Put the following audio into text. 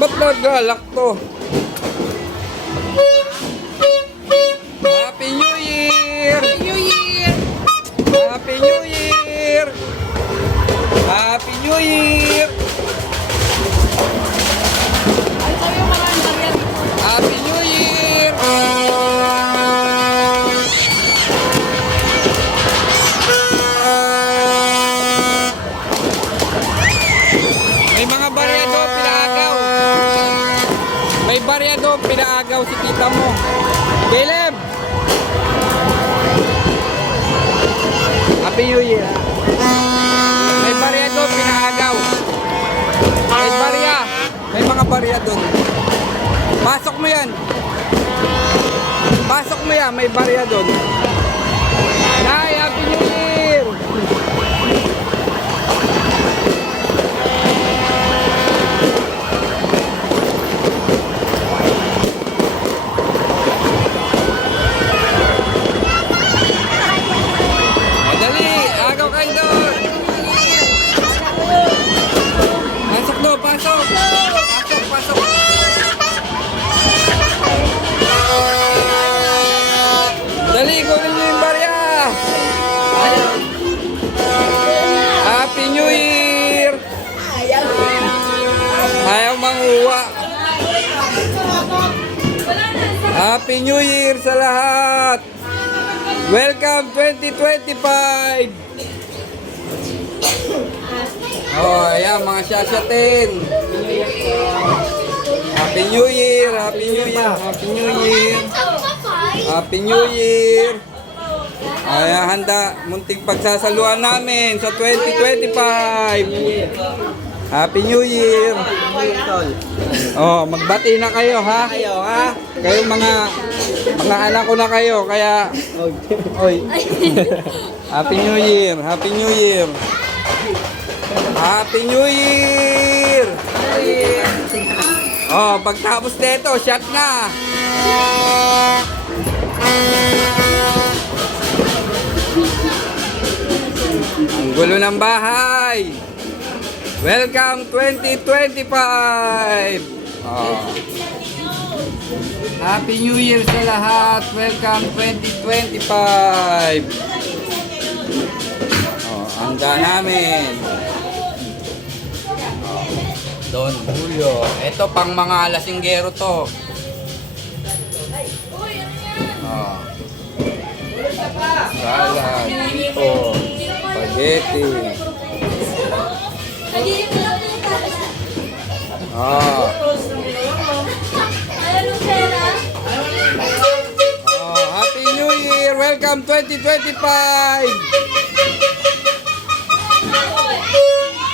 Wala, lakto. Happy New Year! New Year! Happy New Year! Happy New Year! May baryado pinaagaw si tita mo. Caleb! Happy New Year. May baryado pinaagaw. May barya. May mga barya doon. Pasok mo yan. Pasok mo yan, may barya doon. Happy New Year sa lahat! Welcome 2025! Oh, ayan mga sasyatin. Happy New Year! Happy New Year! Happy New Year! Happy New Year! Ay, handa, munting pagsasaluhan namin sa 2025. Happy New Year! Oh, magbati na kayo ha. Ayo ha. Kayo mga mga anak ko na kayo kaya Oy. Happy New Year! Happy New Year! Happy New Year! Oh, pagtapos nito, shot na. Ang gulo ng bahay. Welcome 2025. Oh. Happy New Year sa lahat. Welcome 2025. Oh, handa namin. Oh, Don Julio. Ito pang mga lasinggero to. Oh. Salad, tipo, spaghetti. Oh. Oh, Happy New Year! Welcome 2025!